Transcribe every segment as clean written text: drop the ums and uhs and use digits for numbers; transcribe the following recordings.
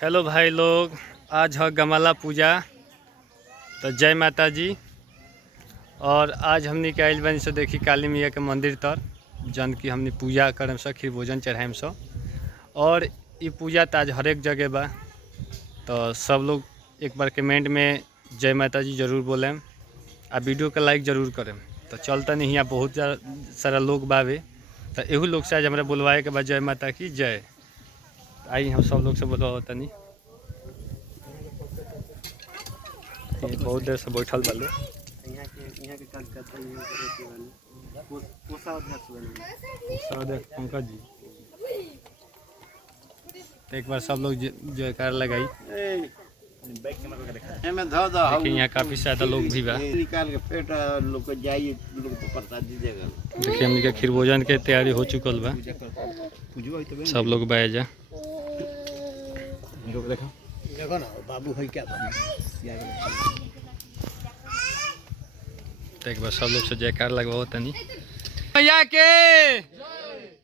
Hello भाई लोग, आज है गमला पूजा। तो जय माता जी। और आज हमने के आइल बनी से देखी काली मैया के मंदिर तर जन की हमने पूजा करम से खीर भोजन चढ़ाएम से। और ये पूजा तो आज हर एक जगह बा। तो सब लोग एक बार कमेंट में जय माता जी जरूर बोलें आ वीडियो का लाइक जरूर करें। तो चलता नहीं यहाँ बहुत सारा लोग बावे। तो एहू लोग से आज हमारा बुलवाए के बाद जय माता की जय। आई हम सब लोग से बोलवा तनी बहुत देर से बैठल बालू। पंकज जी एक बार सब लोग जयकार लगाई। देखिए यहाँ काफी ज्यादा लोग भी बा। देखिए हमने के खीर भोजन के तैयारी हो चुकल बा। सब लोग बैठ जा देखो ना बाबू है क्या तो एक बार सब लोग से जयकार लगवाओ तनी मैया के,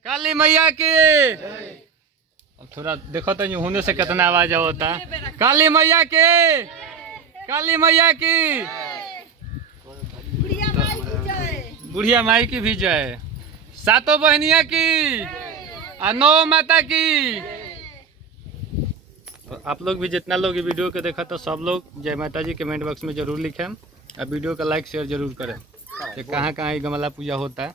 काली मैया के। अब थोड़ा देखो तो होने से कितना आवाज होता। काली मैया के, काली मैया की, बुढ़िया माई की भी जय, सातों बहनिया की, नौ माता की। तो आप लोग भी जितना लोग ये वीडियो को देखा तो सब लोग जय माता जी कमेंट बॉक्स में जरूर लिखें। अब वीडियो का लाइक शेयर जरूर करें कि कहाँ कहाँ ये गमला पूजा होता है।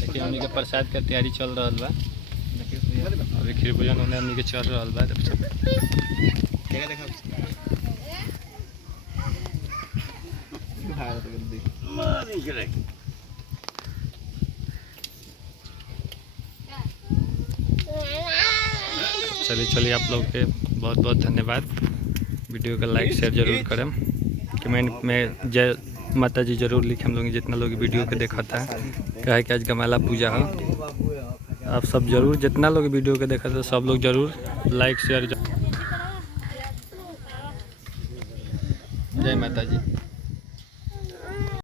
देखिए हमनी के प्रसाद का तैयारी चल रहा बा। अभी खीर भोजन होने हमनी के चल रहा बा। चलिए आप लोग के बहुत बहुत धन्यवाद। वीडियो का लाइक शेयर जरूर करें। कमेंट में जय माता जी जरूर लिखें। हम लोग जितना लोग वीडियो को देखा था क्या है कि आज गमला पूजा हो। आप सब जरूर जितना लोग वीडियो को देखा था सब लोग जरूर लाइक शेयर। जय माता जी।